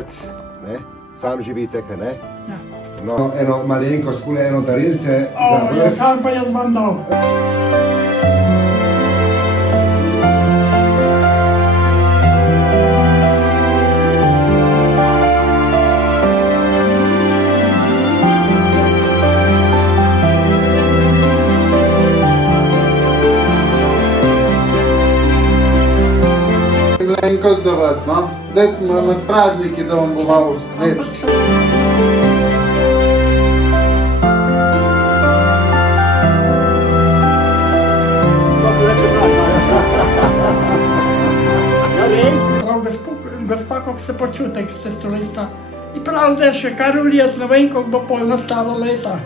enkrat, ne, sam živite, kaj ne? Ja. No, eno malenkost, kule eno darilce za vas. Kar pa jaz vam dal. Malenkost za vas, no? Zdaj med prazniki, da vam bo malo lepše. Prav, gospa, kako se počutek ste stolista. I prav, da še kar ulije Slovenko, bo polno staro leta.